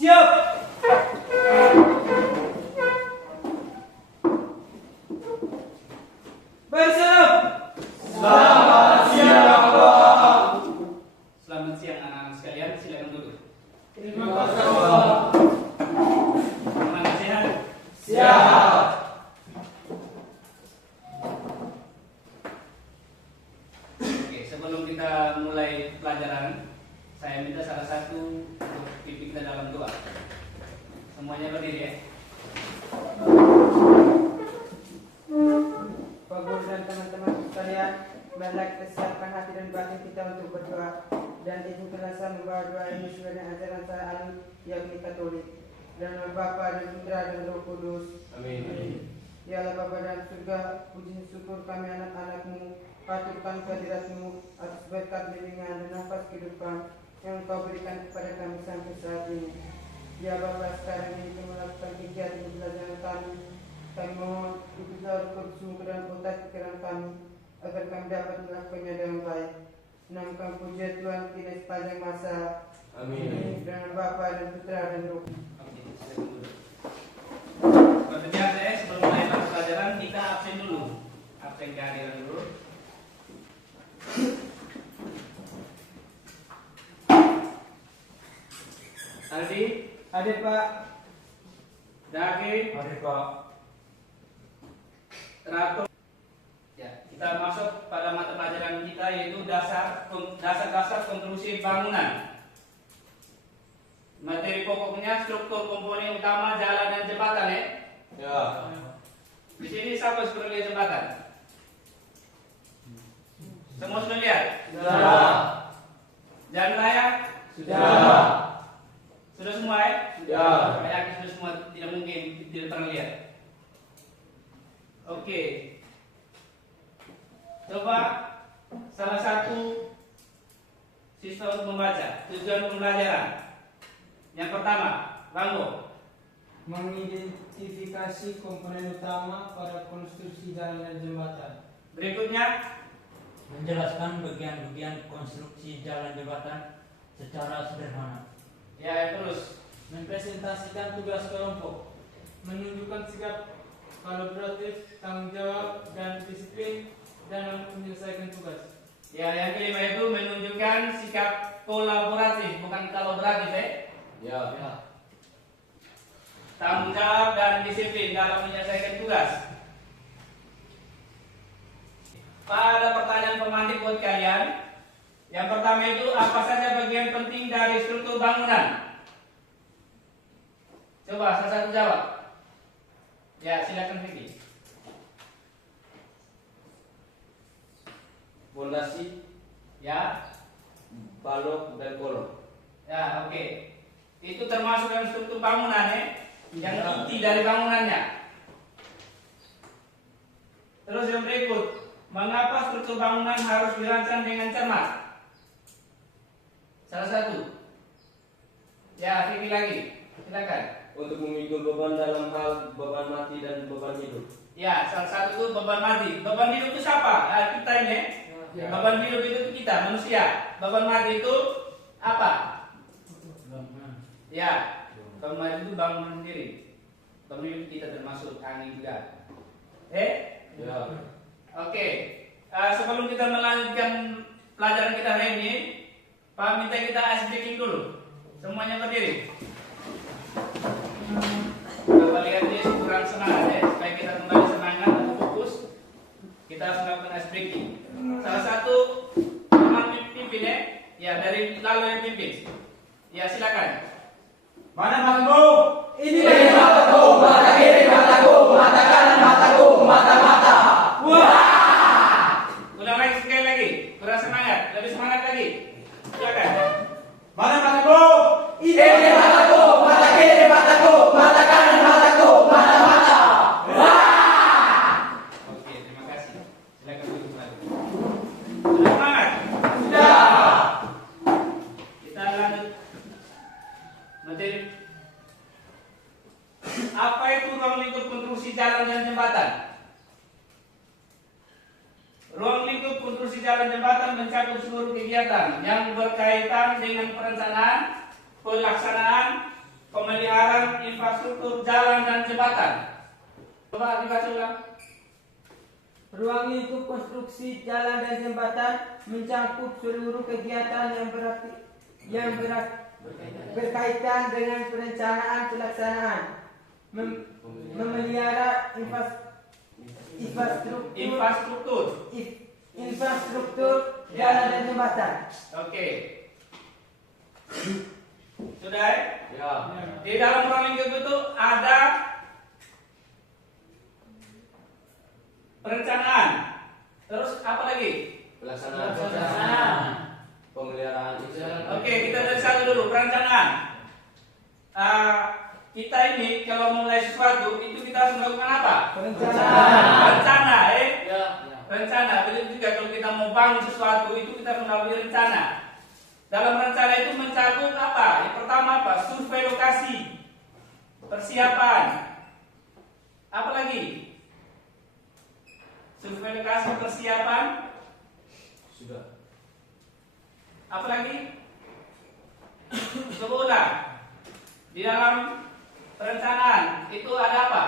Siap. Bersiap. Selamat siang, Pak. Selamat siang anak-anak sekalian, silakan duduk. Terima kasih, Pak. Semangat sehat? Siap. Oke, sebelum kita mulai pelajaran, saya minta salah satu untuk pimpin kita dalam doa. Semuanya berdiri ya. Pak Guru dan teman-teman sekalian, marilah kita siapkan hati dan batin kita untuk berdoa dan izinkanlah saya membawa doa ini sesuai dengan ajaran saya Ali yakni Katolik. Dan nama Bapa dan Putra dan Roh Kudus. Amin. Ya Allah Bapa dalam surga, puji syukur kami anak-anak-Mu, patutkan kehadirat-Mu atas berkat bimbingan dan nafas kehidupan yang Engkau berikan kepada kami sampai saat ini. Ya Bapa, sekarang ini kami melakukan kegiatan pembelajaran kami. Kami mohon Tuhan Kudus ke dalam otak pikiran kami agar kami dapat melakukannya dengan baik. Senangkan puji Tuhan kita sepanjang masa. Amin. Dengan Bapa dan Putra dan Roh. Oke, silakan duduk. Seperti biasa ya, sebelum mulai pelajaran kita absen dulu. Absen kehadiran dulu. Aldi, Ada Pak. Daki, Mari, Pak. Ratu. Ya, kita masuk pada mata pelajaran kita yaitu dasar konstruksi bangunan. Materi pokoknya struktur komponen utama jalan dan jembatan ya. Ya. Di sini siapa sudah lihat jembatan? Semua sudah lihat? Sudah. Jalan raya? Sudah. Sudah semua ya? Ya. Saya yakin sudah semua, tidak mungkin tidak pernah lihat. Oke. Coba salah satu siswa untuk membaca tujuan pembelajaran. Yang pertama, Banggo. Mengidentifikasi komponen utama pada konstruksi jalan dan jembatan. Berikutnya, menjelaskan bagian-bagian konstruksi jalan jembatan secara sederhana. ya terus. Mempresentasikan tugas kelompok. Menunjukkan sikap kolaboratif, tanggung jawab, dan disiplin dalam menyelesaikan tugas. Ya, yang kelima itu menunjukkan sikap kolaboratif, bukan kolaboratif Ya. tanggung jawab dan disiplin dalam menyelesaikan tugas. Pada pertanyaan pemantik buat kalian, yang pertama itu apa saja bagian penting dari struktur bangunan? Coba salah satu jawab. Ya, silakan Vicky. Fondasi, Ya, balok, dan kolom. ya, oke. Itu termasuk dalam struktur bangunan ya, yang inti dari bangunannya. Terus yang berikut, mengapa struktur bangunan harus dirancang dengan cermat? Salah satu. Ya, Vicky lagi. Silakan. Untuk memikul beban dalam hal beban mati dan beban hidup. Ya, salah satu itu beban mati. Beban hidup itu siapa? Kita ini. Ya. Beban hidup itu kita, manusia. Beban mati itu apa? Ya, beban mati itu bangunan sendiri. Beban hidup kita termasuk angin juga. Ya. Oke. Sebelum kita melanjutkan pelajaran kita hari ini, Pak minta kita ice breaking dulu. Semuanya berdiri. Kita lihat dia kurang semangat ya, supaya kita kembali semangat dan fokus. Kita harus melakukan ice breaking. Salah satu teman pimpin ya, dari lalu yang pimpin. Ya, silakan. Mana mataku? Ini mataku, mata kiri mataku, mata kanan mataku, mata-mata. Ulang lagi sekali lagi. Kurang semangat, lebih semangat lagi. Silakan. Mana mataku? Ini mataku, mata kiri mataku, mata kanan mataku, mata-mata. Oke, terima kasih. Silakan duduk kembali. Sudah semangat? Sudah. Kita lanjut materi. Apa itu ruang lingkup konstruksi jalan dan jembatan? Ruang lingkup konstruksi jalan jembatan mencakup seluruh kegiatan yang berkaitan dengan perencanaan, pelaksanaan, pemeliharaan infrastruktur jalan dan jembatan. Coba dibaca ulang. Ruang lingkup konstruksi jalan dan jembatan mencakup seluruh kegiatan yang berkaitan dengan perencanaan pelaksanaan, memelihara infrastruktur jalan dan jembatan. Oke. Sudah ya? Ya. Di dalam ruang lingkup itu ada perencanaan. Terus apa lagi? Pelaksanaan. Pemeliharaan. Oke, kita dari satu dulu, perencanaan. Kita ini kalau mulai sesuatu itu kita harus melakukan apa? Rencana, Ya. rencana. Begitu juga kalau kita mau bangun sesuatu itu kita harus melalui rencana. Dalam rencana itu mencakup apa? Yang pertama apa? Survei lokasi, persiapan. Apa lagi? Survei lokasi, persiapan. Sudah. Apa lagi? Coba ulang. Di dalam perencanaan itu ada apa?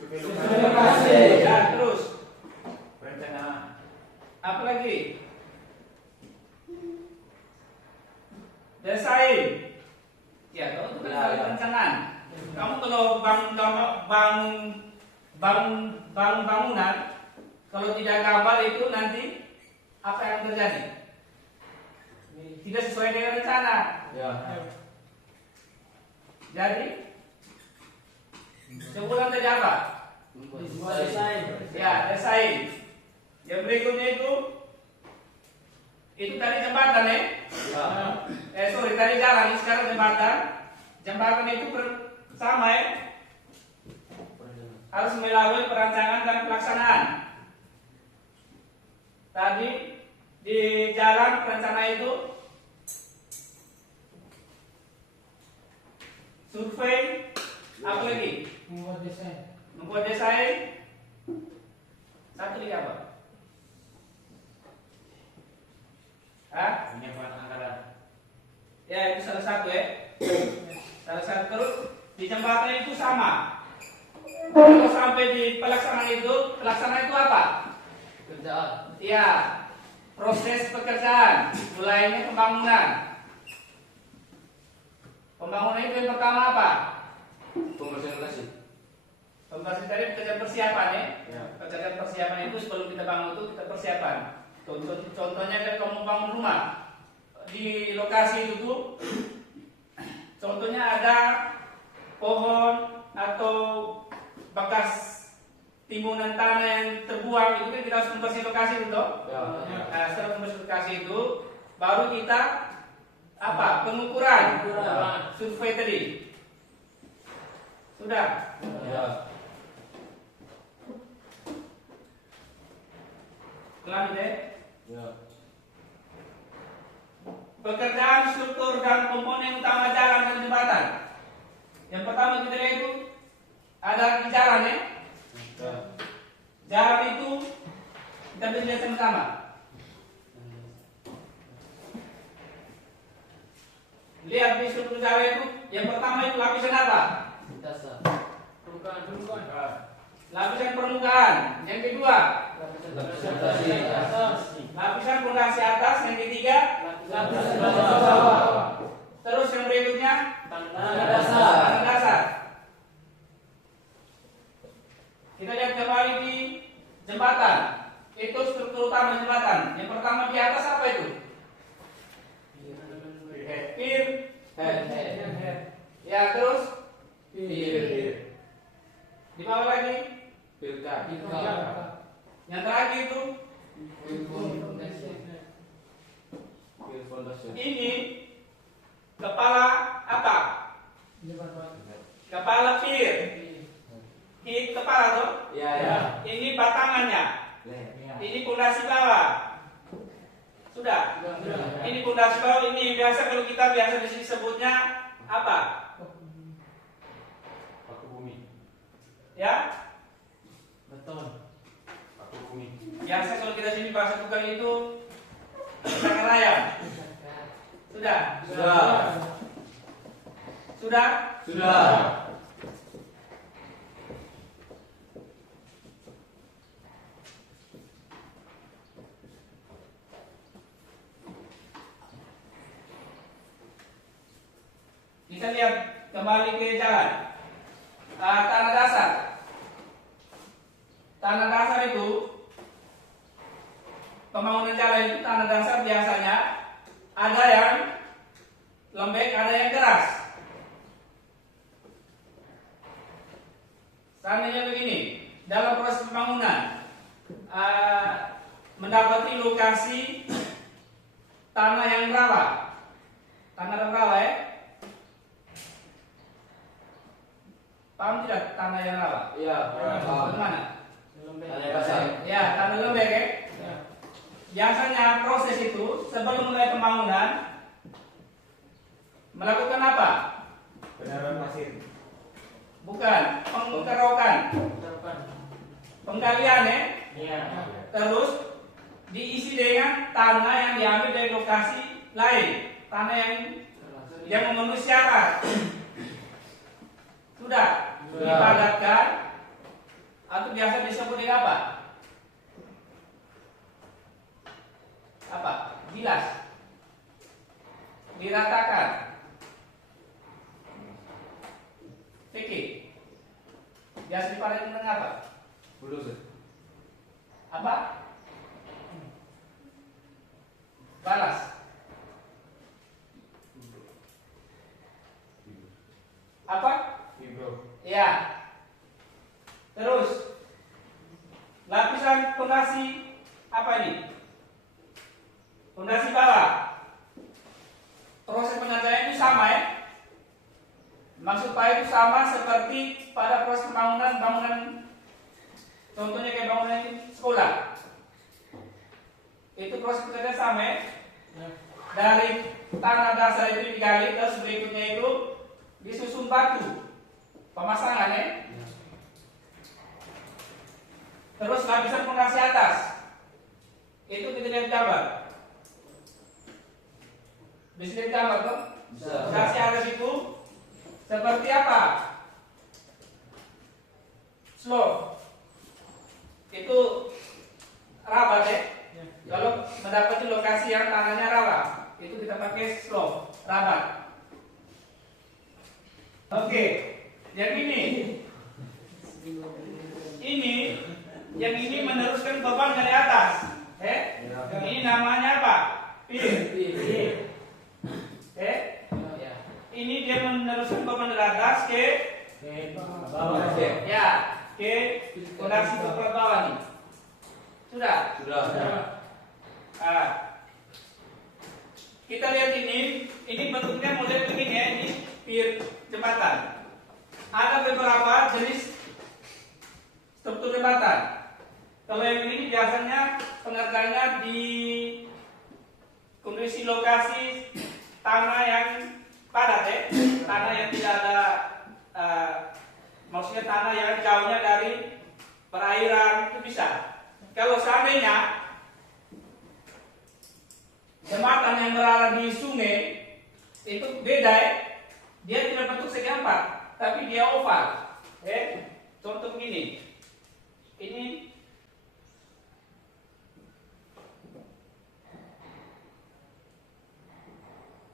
lokasi. Ya, terus. Perencanaan. Apa lagi? Desain. Ya, kalau itu kan Ya, dalam ya. perencanaan. Kamu kalau bangun bangunan, kalau tidak gambar itu nanti apa yang terjadi? Tidak sesuai dengan rencana. Ya. Jadi, sebulan tadi apa? Ya, desain. Yang berikutnya itu tadi jembatan ya? Tadi jalan, ini sekarang jembatan. Jembatan itu sama ya? Harus melalui perancangan dan pelaksanaan. Tadi di jalan perencanaan itu survei, apa lagi? Membuat desain. Satu lagi apa? Penyiapan anggaran. Ya, itu salah satu ya. Salah satu. Terus di jembatan itu sama. Kalau sampai di pelaksanaan itu apa? Kerjaan. Ya, proses pekerjaan, mulainya pembangunan. Pembangunan itu yang pertama apa? Pembersihan lokasi. Pembahasan tadi pekerjaan persiapan ya. Ya. Pekerjaan persiapan itu sebelum kita bangun itu kita persiapan. Contohnya kan kamu bangun rumah di lokasi itu tuh, contohnya ada pohon atau bekas timbunan tanah yang terbuang, itu kan kita harus membersih lokasi itu toh. Ya. Nah, setelah membersih lokasi itu baru kita apa? Pengukuran. Survei tadi. Sudah. Ya. Lanjut ya. Ya. Pekerjaan struktur dan komponen utama jalan dan jembatan. Yang pertama kita lihat itu ada di jalan ya. Ya. Jalan itu kita bisa lihat sama-sama. Lihat di struktur jalan itu, yang pertama itu lapisan apa? Dasar. Lapisan permukaan. Yang kedua, Lapisan atas. lapisan fondasi atas. Yang ketiga, Lapisan bawah. terus yang berikutnya, Dasar. tanah dasar. Kita lihat kembali di jembatan. Itu struktur utama jembatan. Yang pertama di atas apa itu? Pier. Ya, terus di bawah lagi. Yang terakhir itu ini kepala apa? Kepala pier. Kepala tuh. Ya, ya. Ini batangannya. Ini pondasi bawah. Sudah. Ini pondasi bawah. Ini biasa kalau kita biasa di sini sebutnya apa? Paku bumi. Ya. Paku bumi. Biasa kalau kita sini bahasa tukang itu tangan raya. Sudah. Sudah. Sudah. Sudah? Sudah. Kita lihat kembali ke jalan. Tanah dasar. Tanah dasar itu, pembangunan jalan itu tanah dasar biasanya ada yang lembek, ada yang keras. Seandainya begini, dalam proses pembangunan mendapati lokasi tanah yang rawa, tanah rawa ya. Paham tidak tanah yang rawa? Iya. Bagaimana? Tanah basah. Ya, tanah lembek ya. Biasanya proses itu sebelum mulai pembangunan melakukan apa? Benaran pasir. Bukan, pengkerokan, penggalian ya. Iya. Terus diisi dengan tanah yang diambil dari lokasi lain, tanah yang memenuhi syarat. Sudah dipadatkan atau biasa disebut dengan apa? Apa? Bilas. Diratakan. Fikir. Biasa dipadatkan dengan apa? Bulldozer. Apa? Balas. Apa? Fibro. Ya. Terus lapisan fondasi apa ini? Fondasi bawah. Proses pengerjaan itu sama ya. Maksud Pak itu sama seperti pada proses bangunan, contohnya kayak bangunan sekolah. Itu proses pengerjaan sama ya. Dari tanah dasar itu digali, terus berikutnya itu disusun batu pemasangan ya. Terus lapisan fondasi atas itu kita lihat gambar. Bisa lihat gambar tuh? Fondasi atas itu seperti apa? Slope. Itu rapat ya. Kalau mendapati lokasi yang tanahnya rawa, itu kita pakai slope, rapat. Oke, yang ini yang ini meneruskan beban dari atas. Ini namanya apa? Pier. Ini dia meneruskan beban dari atas ke Bawah. ya ke fondasi ke bawah nih. Sudah. Kita lihat ini bentuknya model begini ya, ini pier jembatan. Ada beberapa jenis struktur jembatan. Kalau yang ini biasanya pengerjaannya di kondisi lokasi tanah yang padat ya, tanah yang tidak ada, maksudnya tanah yang jauhnya dari perairan itu bisa. Kalau seandainya jembatan yang berada di sungai itu beda ya. Dia tidak bentuk segi empat, tapi dia oval. Contoh begini. Ini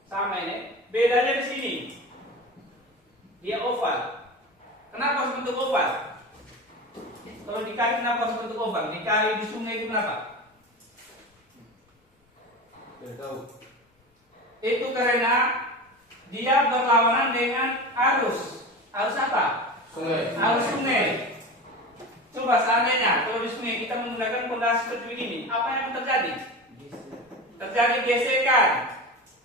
sama ini. Bedanya di sini. Dia oval. Kenapa harus bentuk oval? Kalau dikali kenapa harus bentuk oval? Dikali di sungai itu kenapa? Tidak tahu. Itu karena dia berlawanan dengan arus. Arus apa? Sungai. Arus sungai. Coba seandainya kalau di sungai kita menggunakan fondasi seperti begini, apa yang terjadi? Terjadi gesekan.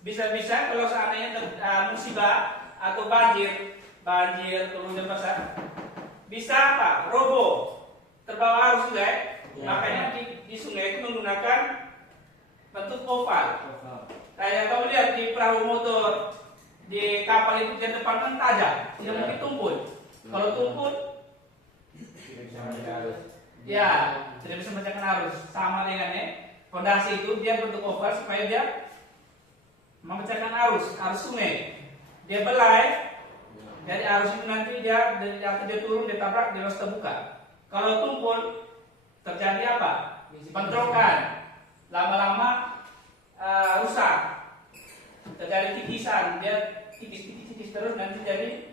Bisa-bisa kalau seandainya musibah atau banjir kalau hujan besar, bisa apa? Roboh, terbawa arus juga. Makanya di sungai itu menggunakan bentuk oval. Kayak kau lihat di perahu motor, di kapal itu di depan kan tajam, tidak mungkin tumpul. Kalau tumpul, Tidak bisa menjaga arus. ya tidak bisa memecahkan arus. Sama dengan fondasi itu dia bentuk oval supaya dia memecahkan arus sungai. Dia belai, Jadi arus itu nanti dia dari atas dia turun, dia tabrak, dia harus terbuka. Kalau tumpul terjadi apa? Bentrokan. Lama-lama rusak. Terjadi tikisan, dia tikis terus nanti jadi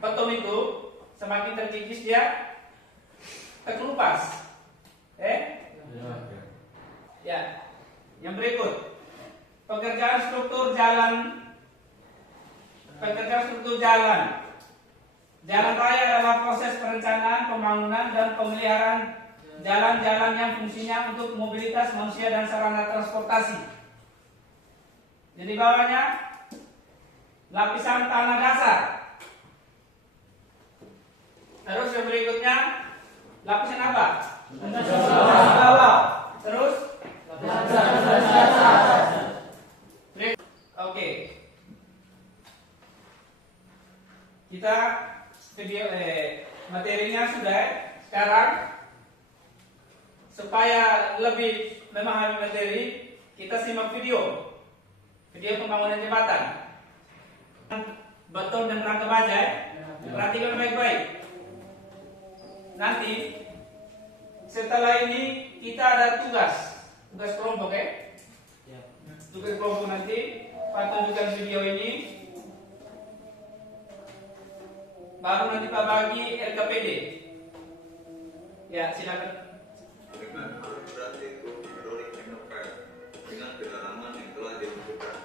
beton itu semakin terkikis dia terkelupas. Ya. Yang berikut, pekerjaan struktur jalan. Jalan raya adalah proses perencanaan, pembangunan, dan pemeliharaan jalan-jalan yang fungsinya untuk mobilitas manusia dan sarana transportasi. Jadi bawahnya lapisan tanah dasar. Terus yang berikutnya lapisan apa? Terus oke. Kita video materinya sudah. Sekarang supaya lebih memahami materi, kita simak video pembangunan jembatan, beton dan rangka baja. Perhatikan baik-baik. Nanti setelah ini kita ada tugas kelompok, tugas kelompok nanti Pak tunjukkan video ini, baru nanti Pak bagi LKPD. Ya, silakan. Dengan alat berat yaitu hidrolik teknopen dengan kedalaman yang telah ditentukan.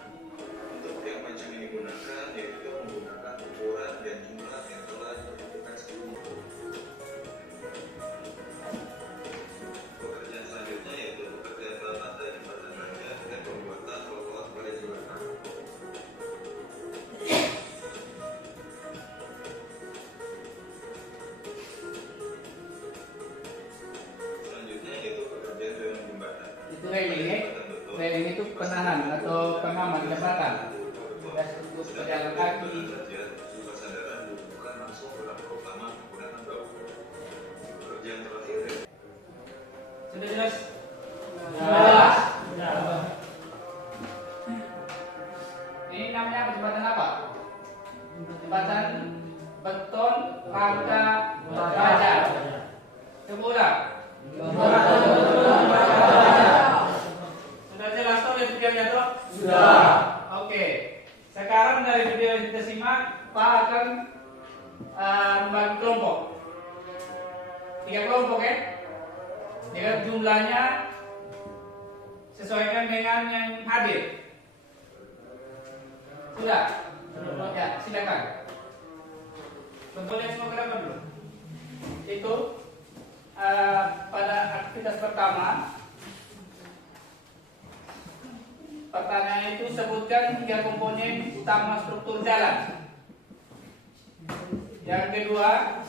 Untuk yang panjang yang digunakan yaitu menggunakan ukuran dan jumlah yang telah ditentukan sebelumnya. Pekerjaan selanjutnya yaitu pekerjaan pelamatan jembatan raja dan pembuatan trotoar pada jembatan. Selanjutnya yaitu pekerjaan bangunan jembatan. Itu railing itu penahan atau pengaman jembatan. Dan untuk pejalan kaki. Sumber sandaran bukan langsung ke dapur utama menggunakan bau. Pekerjaan terakhir Sudah jelas? Ini namanya apa? Jembatan apa? Jembatan beton rangka baja. Coba. Sudah jelas toh videonya toh? Sudah. Oke. Sekarang dari video yang kita simak, Pak akan membagi kelompok. 3 kelompok ya. Dengan jumlahnya sesuaikan dengan yang hadir. Sudah? Ya, silakan. Bentuknya semua berapa dulu? Itu pada aktivitas pertama, pertanyaan itu sebutkan 3 komponen utama struktur jalan. Yang kedua,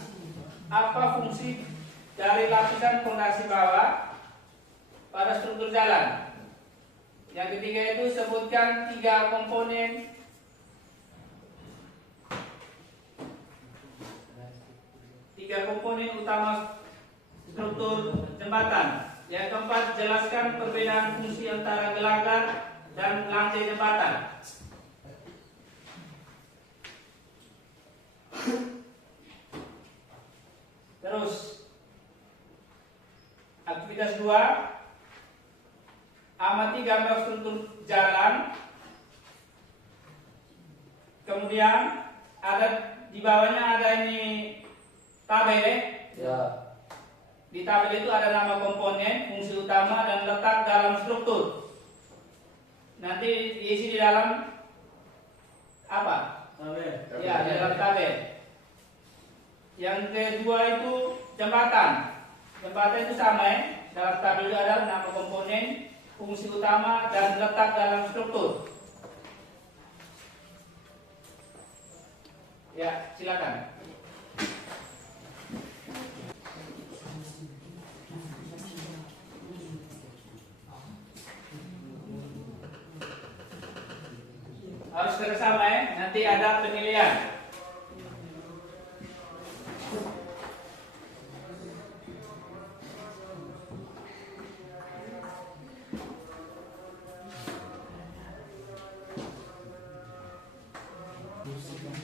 apa fungsi dari lapisan fondasi bawah pada struktur jalan. Yang ketiga itu sebutkan 3 komponen utama struktur jembatan. Yang keempat, jelaskan perbedaan fungsi antara gelagar dan lantai jembatan. Terus aktivitas 2, amati gambar struktur jalan. Kemudian ada di bawahnya ada ini tabel ya. Di tabel itu ada nama komponen, fungsi utama dan letak dalam struktur. Nanti diisi di dalam apa? Tabel. Ya, di dalam tabel. Yang kedua itu jembatan. Jembatan itu sama ya. Dalam tabel itu ada nama komponen, fungsi utama dan letak dalam struktur. Ya, silakan. Harus bersama ya, nanti ada penilaian.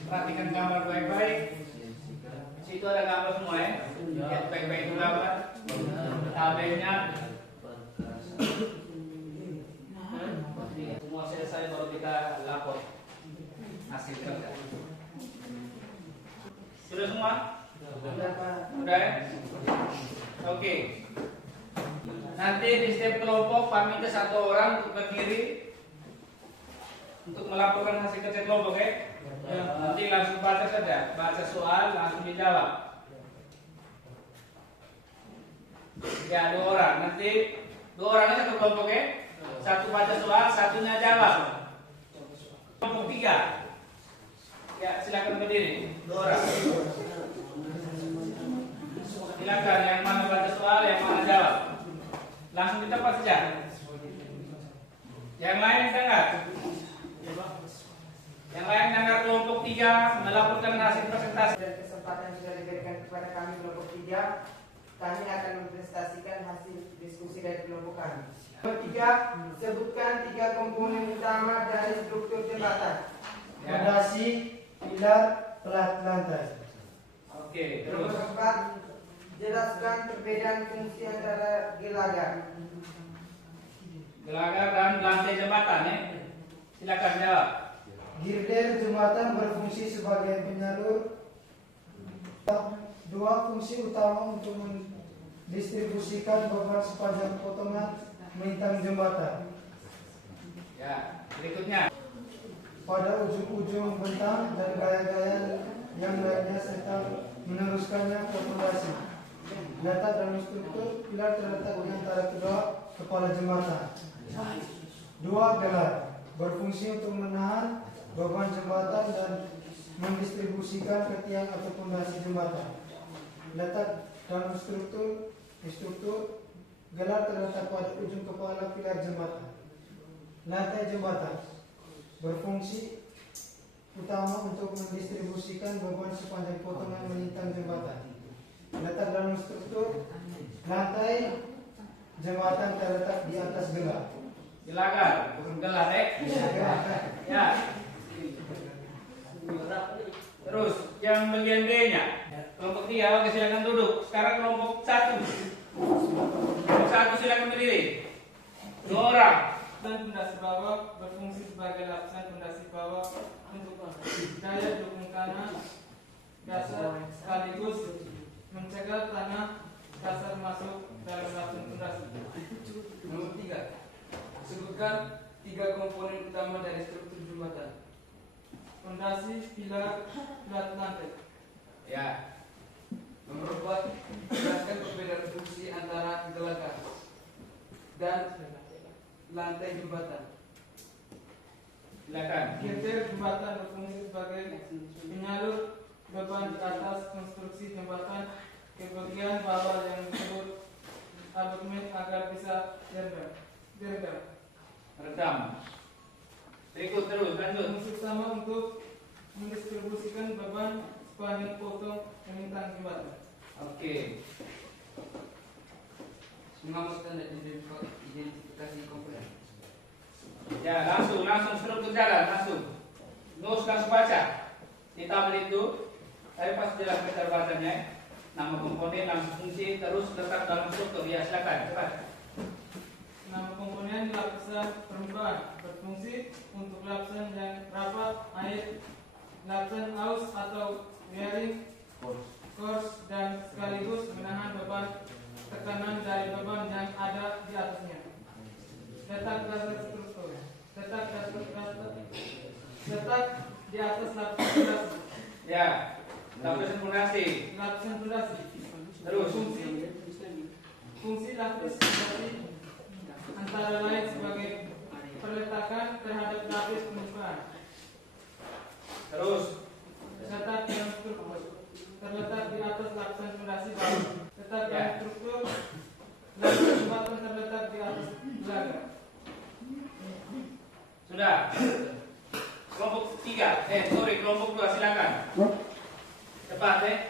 Perhatikan gambar baik-baik. Situ ada gambar semua ya. Lihat baik-baik itu gambar. Tabelnya. Semua selesai baru kita lapor hasil kerja. Sudah semua? Sudah Pak. Sudah ya? Oke. Nanti di setiap kelompok Pak minta satu orang untuk berdiri untuk melaporkan hasil kerja kelompok ya. Nanti langsung baca saja, baca soal langsung dijawab. Ya 2 orang, nanti 2 orangnya satu kelompok ya. Satu baca soal, satunya jawab. Kelompok 3. Ya silakan berdiri, 2 orang. Silakan yang mana baca soal, yang mana jawab. Langsung di tempat saja. Yang lain dengar. Yang lain dengar kelompok 3 melaporkan hasil presentasi. Dan kesempatan sudah diberikan kepada kami kelompok 3, kami akan mempresentasikan hasil diskusi dari kelompok kami. Nomor 3, sebutkan 3 komponen utama dari struktur jembatan. Fondasi, pilar, pelat lantai. Oke, Nomor terus. 4, jelaskan perbedaan fungsi antara gelagar. Gelagar dan lantai jembatan ya. Silakan jawab. Girder jembatan berfungsi sebagai penyalur. 2 fungsi utama untuk mendistribusikan beban sepanjang potongan melintang jembatan. Ya, berikutnya. Pada ujung-ujung bentang dan gaya-gaya yang lainnya serta meneruskannya ke fondasi. Letak dan struktur pilar terletak di antara kedua kepala jembatan. 2 pilar berfungsi untuk menahan beban jembatan dan mendistribusikan ke tiang atau fondasi jembatan. Letak dalam struktur gelar terletak pada ujung kepala pilar jembatan. Lantai jembatan berfungsi utama untuk mendistribusikan beban sepanjang potongan melintang jembatan. Letak dalam struktur lantai jembatan terletak di atas gelar. Gelagar, bukan gelar ya. Terus yang bagian D-nya. Kelompok 3, oke silakan duduk. Sekarang kelompok 1. Kelompok 1 silakan berdiri. 2 orang. Dan pondasi bawah berfungsi sebagai lapisan pondasi bawah untuk daya dukung tanah dasar sekaligus mencegah tanah dasar masuk dalam lapisan pondasi. Nomor 3, sebutkan 3 komponen utama dari struktur jembatan. Pondasi, pilar, pelat lantai. Ya. Nomor 4, jelaskan perbedaan fungsi antara gelagar dan lantai jembatan. Silakan. Girder jembatan berfungsi sebagai penyalur beban di atas konstruksi jembatan ke bagian bawah yang disebut abutment agar bisa diredam. Redam. Berikut terus lanjut. Fungsi utama untuk mendistribusikan beban sepanjang potong melintang jembatan. Oke. Mengamaskan dan identifikasi komponen. Ya, langsung struktur jalan langsung. Nus langsung baca. Di tabel itu, saya pas jelaskan cara bacanya. Nama komponen, langsung fungsi, terus letak dalam struktur. Ya, silakan. Cepat. Nama komponen lapisan permukaan berfungsi untuk lapisan yang rapat air, lapisan aus atau bearing, course dan sekaligus menahan beban tekanan dari beban yang ada di atasnya. Letak dasar struktur. Letak di atas lapisan fondasi. Ya, lapisan fondasi. Lapisan fondasi. Terus. Fungsi lapis fondasi antara lain sebagai perletakan terhadap lapis permukaan. Terus. Letak dalam struktur. Terletak di atas lapisan fondasi bawah. Letak dalam struktur. Lapisan jembatan terletak di atas gelagar. Sudah. Kelompok 3. Kelompok 2 silakan. Cepat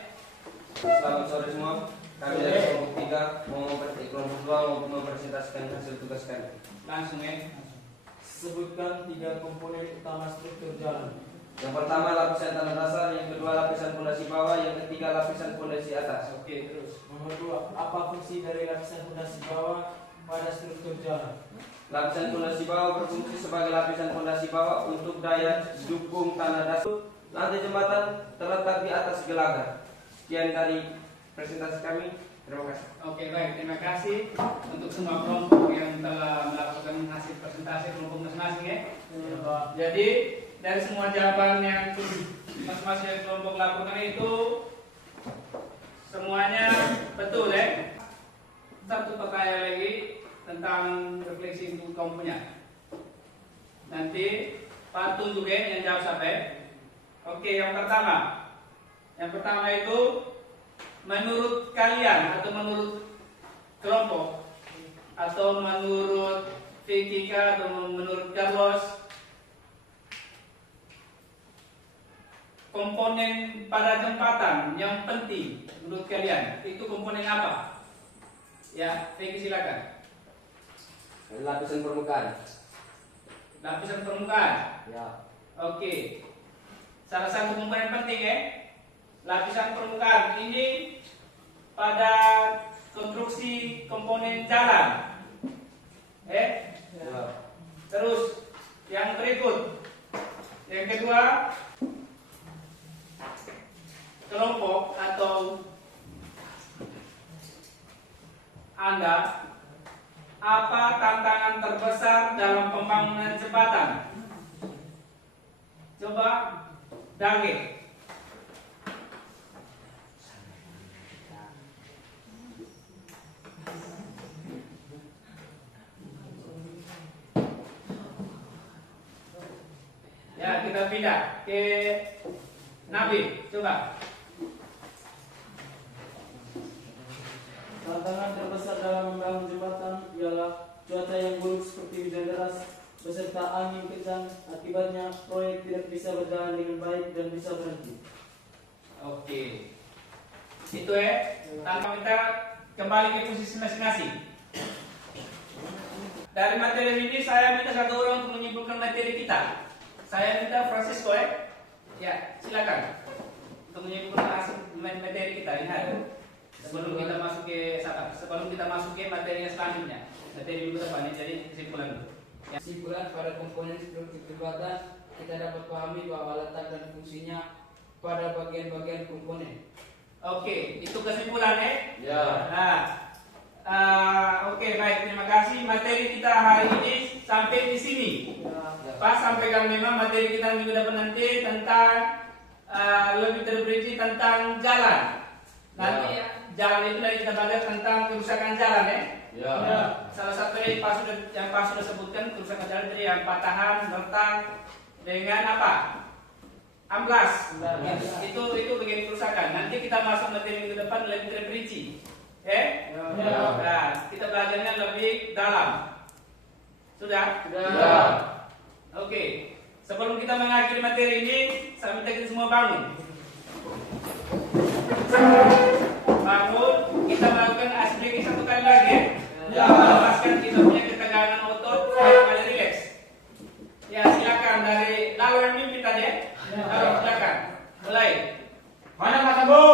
Selamat sore semua. Kami dari kelompok 3 kelompok 2 mau mempresentasikan hasil tugas kami. Langsung ya. Sebutkan 3 komponen utama struktur jalan. Yang pertama lapisan tanah dasar, yang kedua lapisan fondasi bawah, yang ketiga lapisan fondasi atas. Oke, terus. Nomor 2, apa fungsi dari lapisan fondasi bawah pada struktur jalan? Lapisan fondasi bawah berfungsi sebagai lapisan fondasi bawah untuk daya dukung tanah dasar. Lantai jembatan terletak di atas gelagar. Sekian dari presentasi kami. Terima kasih. Oke, baik. Terima kasih untuk semua kelompok yang telah melakukan hasil presentasi kelompok masing-masing ya. Jadi dari semua jawaban yang masing-masing dari kelompok lakukan itu semuanya betul ya. Satu pertanyaan lagi tentang refleksi untuk kamu punya. Nanti Pak Tun juga yang jawab siapa ya? Oke, yang pertama itu menurut kalian atau menurut kelompok atau menurut Fikika atau menurut Carlos, komponen pada jembatan yang penting menurut kalian itu komponen apa? Ya, Fiki silakan. Lapisan permukaan. Lapisan permukaan. Ya. Oke. Salah satu komponen penting ya. Lapisan permukaan ini pada konstruksi komponen jalan. Ya. Terus yang berikut. Yang kedua, kelompok atau Anda, apa tantangan terbesar dalam pembangunan jembatan? Coba Dage. Ya, kita pindah ke Nabi. Coba. Tantangan terbesar dalam membangun jembatan ialah cuaca yang buruk seperti hujan deras beserta angin kencang. Akibatnya proyek tidak bisa berjalan dengan baik dan bisa berhenti. Oke. Itu ya. Tanpa kita kembali ke posisi masing-masing. Dari materi ini saya minta satu orang untuk menyimpulkan materi kita. Saya minta Francisco ya. Ya, silakan. Untuk menyimpulkan hasil materi kita ini ada. Sebelum kita masuk ke materi yang selanjutnya. Materi minggu depan ini, jadi kesimpulan dulu. Ya. Kesimpulan pada komponen struktur jembatan, kita dapat pahami bahwa letak dan fungsinya pada bagian-bagian komponen. Oke, itu kesimpulannya. Ya. Nah, oke, baik, terima kasih. Materi kita hari ini sampai di sini. Pak, sampaikan memang materi kita minggu depan nanti tentang lebih terperinci tentang jalan. Nanti jalan itu lagi kita belajar tentang kerusakan jalan ya. Ya. Salah satunya yang Pak sudah sebutkan kerusakan jalan itu yang patahan, retak dengan apa? Amblas. Itu bagian kerusakan. Nanti kita masuk materi minggu depan lebih terperinci. Nah, kita belajarnya lebih dalam. Sudah? Ya. Oke. Sebelum kita mengakhiri materi ini, saya minta kita semua bangun. Bangun, kita melakukan ice breaking satu kali lagi ya. Lepaskan kita punya ketegangan otot supaya kembali rileks. Ya, silakan dari lalu yang mimpin tadi ya. Lalu silakan. Mulai. Mana matamu?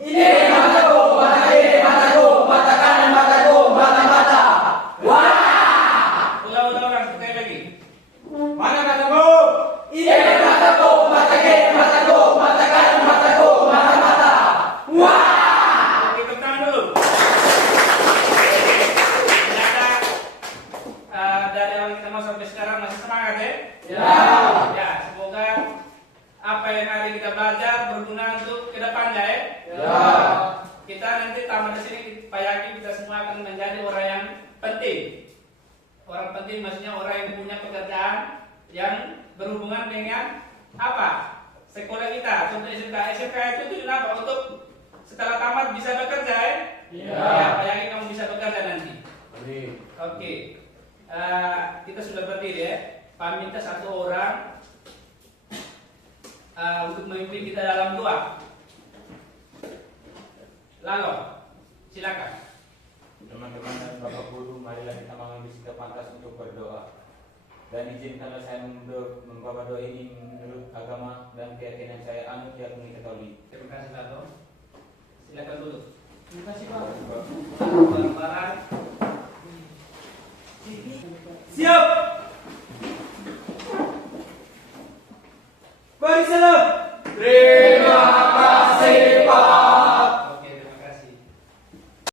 Ini mataku, mata kiri mataku, mata kanan mataku, mata-mata. Wah! Ulang sekali lagi. Mana matamu? Ini mataku, mata kiri mataku, mata kanan mataku, mata-mata. Wah! Oke, tepuk tangan dulu. Ternyata dari awal kita mau sampai sekarang masih semangat ya? Ya, semoga apa yang hari kita belajar berguna untuk kedepannya ya? Kita nanti tamat di sini, Pak yakin kita semua akan menjadi orang yang penting. Orang penting maksudnya orang yang punya pekerjaan yang berhubungan dengan apa? Sekolah kita, contoh SMK. SMK itu tujuan apa? Untuk setelah tamat bisa bekerja ya? Ya, Pak yakin kamu bisa bekerja nanti. Oke. Kita sudah berdiri ya. Pak minta satu orang untuk memimpin kita dalam doa. Lalu, silakan. Teman-teman dan Bapak Guru, marilah kita mengambil sikap pantas untuk berdoa. dan izinkanlah saya membawa doa ini menurut agama dan keyakinan saya anut yang mengetahui. Terima kasih Tato. Silakan dulu. Terima kasih Pak. Barang-barang. Siap. Barisalam.